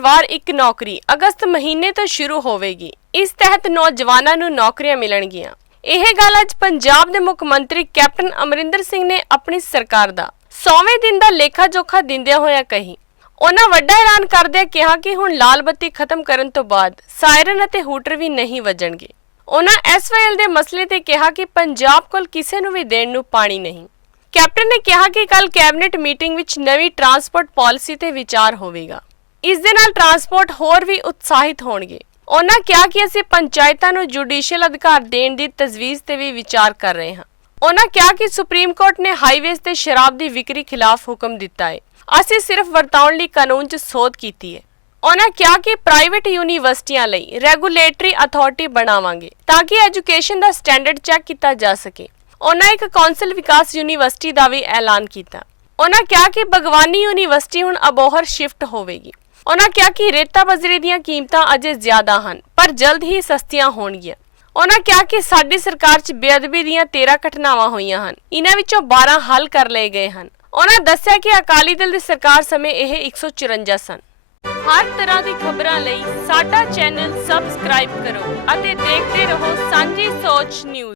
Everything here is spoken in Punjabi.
ਹਰ ਵਾਰ ਇੱਕ ਨੌਕਰੀ ਅਗਸਤ ਮਹੀਨੇ ਤੋਂ ਸ਼ੁਰੂ ਹੋਵੇਗੀ। ਇਸ ਤਹਿਤ ਨੌਜਵਾਨਾਂ ਨੂੰ ਨੌਕਰੀਆਂ ਮਿਲਣਗੀਆਂ। ਇਹ ਗੱਲ ਅੱਜ ਪੰਜਾਬ ਦੇ ਮੁੱਖ ਮੰਤਰੀ ਕੈਪਟਨ ਅਮਰਿੰਦਰ ਸਿੰਘ ਨੇ ਆਪਣੀ ਸਰਕਾਰ ਦਾ 100ਵੇਂ ਦਿਨ ਦਾ ਲੇਖਾ ਜੋਖਾ ਦਿੰਦਿਆਂ ਹੋਇਆ ਕਹੀ। ਉਹਨਾਂ ਵੱਡਾ ਐਲਾਨ ਕਰਦਿਆਂ ਕਿਹਾ ਕਿ ਹੁਣ ਲਾਲ ਬੱਤੀ ਖਤਮ ਕਰਨ ਤੋਂ ਬਾਅਦ ਸਾਇਰਨ ਅਤੇ ਹੂਟਰ ਵੀ ਨਹੀਂ ਵੱਜਣਗੇ। ਉਹਨਾਂ ਐਸਵਾਈਐਲ ਦੇ ਮਸਲੇ ਤੇ ਕਿਹਾ ਕਿ ਪੰਜਾਬ ਕੋਲ ਕਿਸੇ ਨੂੰ ਵੀ ਦੇਣ ਨੂੰ ਪਾਣੀ ਨਹੀਂ। ਕੈਪਟਨ ਨੇ ਕਿਹਾ ਕਿ ਕੱਲ ਕੈਬਨਿਟ ਮੀਟਿੰਗ ਵਿੱਚ ਨਵੀਂ ਟਰਾਂਸਪੋਰਟ ਪਾਲਿਸੀ ਤੇ ਵਿਚਾਰ ਹੋਵੇਗਾ। ਇਸ ਦੇ ਨਾਲ ਟਰਾਂਸਪੋਰਟ ਹੋਰ ਵੀ ਉਤਸ਼ਾਹਿਤ ਹੋਣਗੇ। ਉਹਨਾਂ ਕਿਹਾ ਕਿ ਅਸੀਂ ਪੰਚਾਇਤਾਂ ਨੂੰ ਜੁਡੀਸ਼ੀਅਲ ਅਧਿਕਾਰ ਦੇਣ ਦੀ ਤਜਵੀਜ਼ ਤੇ ਵੀ ਵਿਚਾਰ ਕਰ ਰਹੇ ਹਾਂ। ਉਹਨਾਂ ਕਿਹਾ ਕਿ ਸੁਪਰੀਮ ਕੋਰਟ ਨੇ ਹਾਈਵੇਜ਼ ਤੇ ਸ਼ਰਾਬ ਦੀ ਵਿਕਰੀ ਖਿਲਾਫ ਹੁਕਮ ਦਿੱਤਾ ਹੈ। ਅਸੀਂ ਸਿਰਫ ਵਰਤਾਉਣ ਲਈ ਕਾਨੂੰਨ 'ਚ ਸੋਧ ਕੀਤੀ ਹੈ। ਉਹਨਾਂ ਕਿਹਾ ਕਿ ਪ੍ਰਾਈਵੇਟ ਯੂਨੀਵਰਸਿਟੀਆਂ ਲਈ ਰੈਗੂਲੇਟਰੀ ਅਥਾਰਟੀ ਬਣਾਵਾਂਗੇ ਤਾਂ ਕਿ ਐਜੂਕੇਸ਼ਨ ਦਾ ਸਟੈਂਡਰਡ ਚੈੱਕ ਕੀਤਾ ਜਾ ਸਕੇ। ਉਹਨਾਂ ਇੱਕ ਕੌਂਸਲ ਵਿਕਾਸ ਯੂਨੀਵਰਸਿਟੀ ਦਾ ਵੀ ਐਲਾਨ ਕੀਤਾ। ਉਹਨਾਂ ਕਿਹਾ ਕਿ ਬਗਵਾਨੀ ਯੂਨੀਵਰਸਿਟੀ ਹੁਣ ਅਬੋਹਰ ਸ਼ਿਫਟ ਹੋਵੇਗੀ। ਉਹਨਾਂ ਕਿਹਾ ਕਿ ਰੇਤਾ ਬਜਰੀ ਦੀਆਂ ਕੀਮਤਾਂ ਅਜੇ ਜ਼ਿਆਦਾ ਹਨ, ਪਰ ਜਲਦ ਹੀ ਸਸਤੀਆਂ ਹੋਣਗੀਆਂ। ਉਹਨਾਂ ਕਿਹਾ ਕਿ ਸਾਡੀ ਸਰਕਾਰ 'ਚ ਬੇਅਦਬੀ ਦੀਆਂ 13 ਘਟਨਾਵਾਂ ਹੋਈਆਂ ਹਨ। ਇਹਨਾਂ ਵਿੱਚੋਂ 12 ਹੱਲ ਕਰ ਲਏ ਗਏ ਹਨ। ਉਹਨਾਂ ਦੱਸਿਆ ਕਿ ਅਕਾਲੀ ਦਲ ਦੀ ਸਰਕਾਰ ਸਮੇਂ ਇਹ 154 ਸਨ। ਹਰ ਤਰ੍ਹਾਂ ਦੀ ਖਬਰਾਂ ਲਈ ਸਾਡਾ ਚੈਨਲ ਸਬਸਕ੍ਰਾਈਬ ਕਰੋ ਅਤੇ ਦੇਖਦੇ ਰਹੋ ਸਾਂਝੀ ਸੋਚ ਨਿਊਜ਼।